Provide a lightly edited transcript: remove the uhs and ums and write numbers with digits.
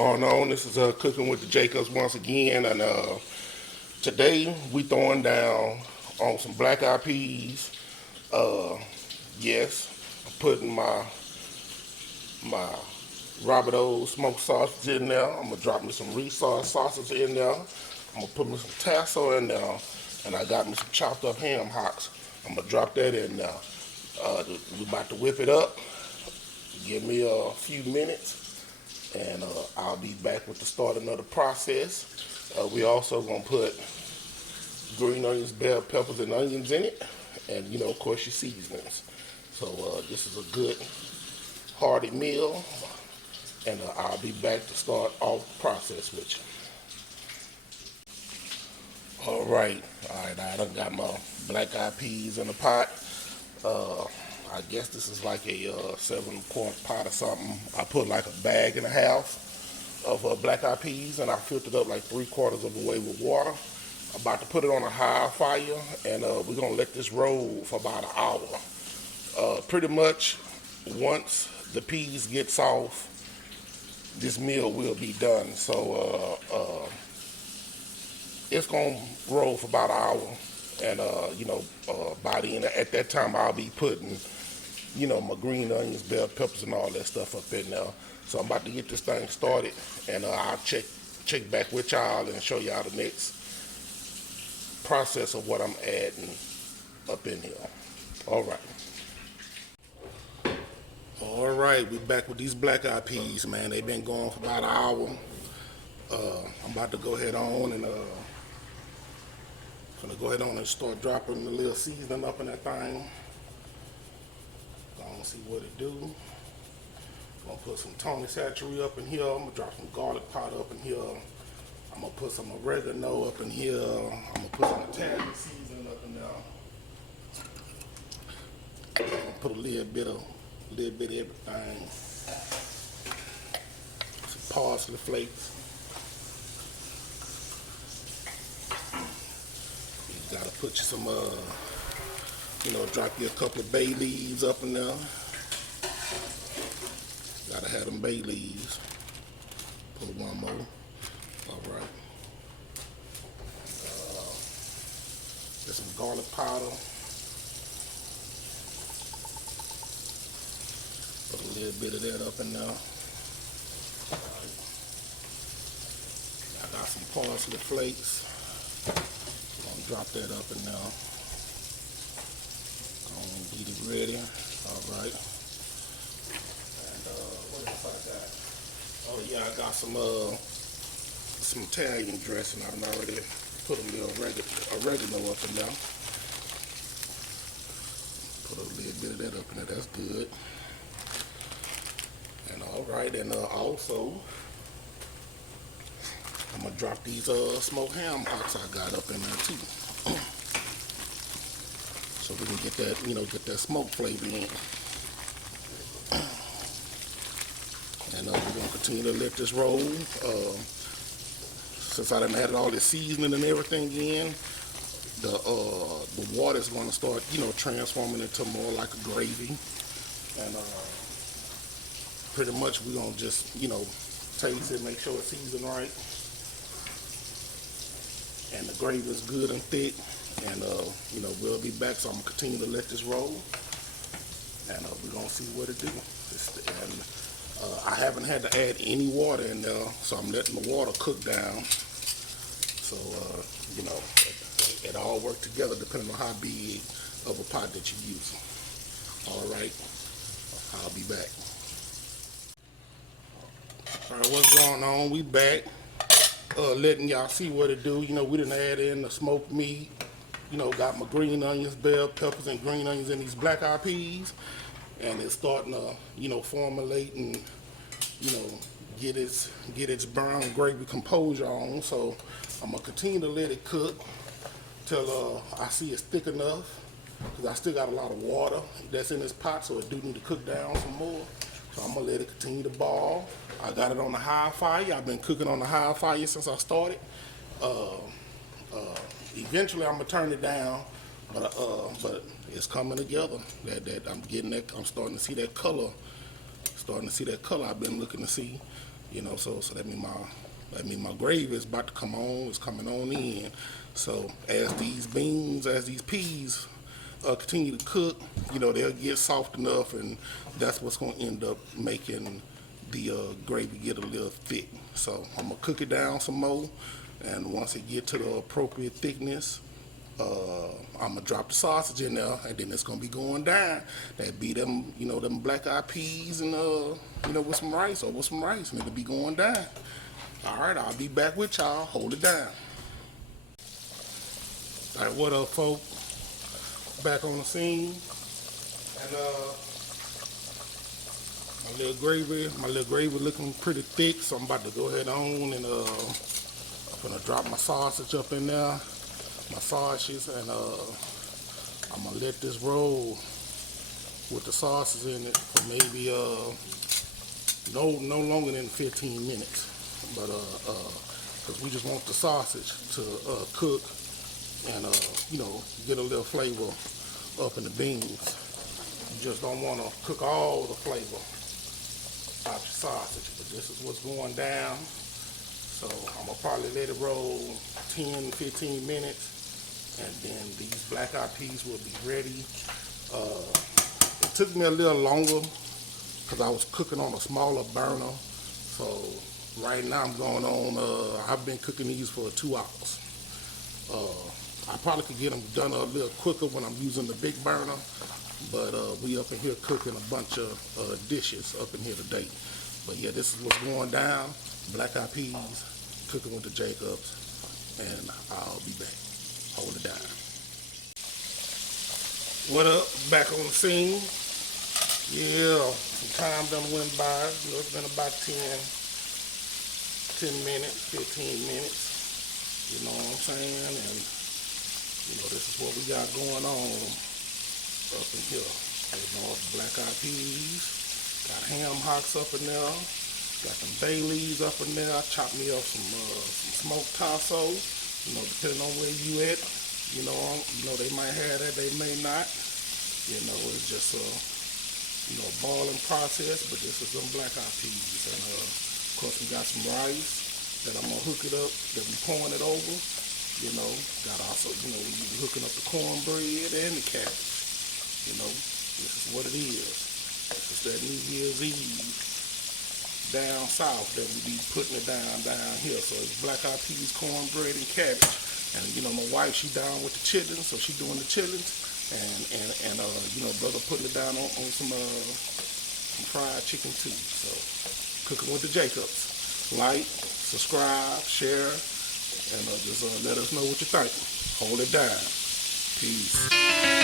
going on? This is Cooking with the Jacobs once again, and today we throwing down on some black eyed peas. Yes, I'm putting my Robert O smoked sausage in there. I'm gonna drop me some resource sausage in there. I'm gonna put me some tassel in there, and I got me some chopped up ham hocks. I'm gonna drop that in there. We about to whip it up. Give me a few minutes, and I'll be back with the starting of the process. We also gonna put green onions, bell peppers, and onions in it, and of course your seasonings. So this is a good hearty meal, and I'll be back to start off the process with you. All right, I done got my black eyed peas in the pot. I guess this is like a 7-quart pot or something. I put like a bag and a half of black eyed peas, and I filled it up like 3/4 of the way with water. I'm about to put it on a high fire, and we're gonna let this roll for about an hour. Pretty much once the peas get soft, this meal will be done. So it's gonna roll for about an hour, and by the end at that time I'll be putting my green onions, bell peppers, and all that stuff up in there. So I'm about to get this thing started, and I'll check back with y'all and show y'all the next process of what I'm adding up in here. All right, we back with these black eyed peas, man. They've been going for about an hour. I'm about to go ahead on and start dropping the little seasoning up in that thing. Gonna see what it do. Gonna put some Tony Satchery up in here. I'm gonna drop some garlic powder up in here. I'm gonna put some oregano up in here. I'm gonna put some Italian seasoning up in there. I'm gonna put a little bit of everything. Some parsley flakes. You gotta put you some drop you a couple of bay leaves up in there. Gotta have them bay leaves. Put one more. All right. Get some garlic powder. Put a little bit of that up in there. Right. I got some parsley flakes. I'm gonna drop that up in there. Get it ready. All right. And what else I got? Oh yeah, I got some Italian dressing. I've already put a little oregano up in there. Put a little bit of that up in there. That's good. And all right, and also I'm gonna drop these smoked ham hocks I got up in there too. So we can get that, get that smoke flavor in. And we're gonna continue to let this roll. Since I done added all this seasoning and everything in, the water is gonna start, transforming into more like a gravy. And pretty much we're gonna just, taste it, make sure it's seasoned right. And the gravy is good and thick. And we'll be back, so I'm gonna continue to let this roll, and we're gonna see what it do. And I haven't had to add any water in there, so I'm letting the water cook down. So it all works together depending on how big of a pot that you use. All right, I'll be back. All right, what's going on? We back, letting y'all see what it do. We didn't add in the smoked meat. Got my green onions, bell peppers, and green onions in these black eyed peas, and it's starting to, formulate and, get its brown gravy composure on. So I'm gonna continue to let it cook till I see it's thick enough, because I still got a lot of water that's in this pot, so it do need to cook down some more. So I'm gonna let it continue to boil. I got it on the high fire. I've been cooking on the high fire since I started. Eventually I'm gonna turn it down, but it's coming together. That I'm getting that. I'm starting to see that color. I've been looking to see. You know, so that mean my gravy is about to come on. It's coming on in. So as these beans, as these peas continue to cook, you know, they'll get soft enough, and that's what's going to end up making the gravy get a little thick. So I'm gonna cook it down some more, and once it get to the appropriate thickness, I'm gonna drop the sausage in there, and then it's gonna be going down. That be them, you know, them black eyed peas and you know, with some rice, and it'll be going down. All right, I'll be back with y'all. Hold it down. All right, what up, folks? Back on the scene, and my little gravy looking pretty thick, so I'm about to go ahead on and I'm gonna drop my sausage up in there, my sausages, and I'm gonna let this roll with the sauces in it for maybe no longer than 15 minutes, but because we just want the sausage to cook and you know, get a little flavor up in the beans. You just don't want to cook all the flavor out your sausage, but this is what's going down. So I'm gonna probably let it roll 10-15 minutes, and then these black eyed peas will be ready. It took me a little longer because I was cooking on a smaller burner. So right now I'm going on, I've been cooking these for 2 hours. I probably could get them done a little quicker when I'm using the big burner, but we up in here cooking a bunch of dishes up in here today. But yeah, this is what's going down. Black eyed peas, cooking with the Jacobs, and I'll be back. Hold it down. What up? Back on the scene. Yeah, some time done went by. You know, it's been about 10 minutes, 15 minutes. You know what I'm saying? And you know, this is what we got going on up in here. You know, black eyed peas, got ham hocks up in there, got some bay leaves up in there. I chopped me up some smoked tasso. You know, depending on where you at, you know they might have that, they may not. You know, it's just you know, boiling process. But this is some black eyed peas, and of course we got some rice that I'm gonna hook it up. That we pouring it over. You know, got also, you know, we hooking up the cornbread and the cabbage. You know, this is what it is. This is that New Year's Eve down south that we be putting it down here. So it's black eyed peas, cornbread, and cabbage. And you know, my wife, she down with the chitlins, so she doing the chitlins. And you know, brother putting it down on some fried chicken too. So cooking with the Jacobs. Like, subscribe, share. And just let us know what you think. Hold it down. Peace.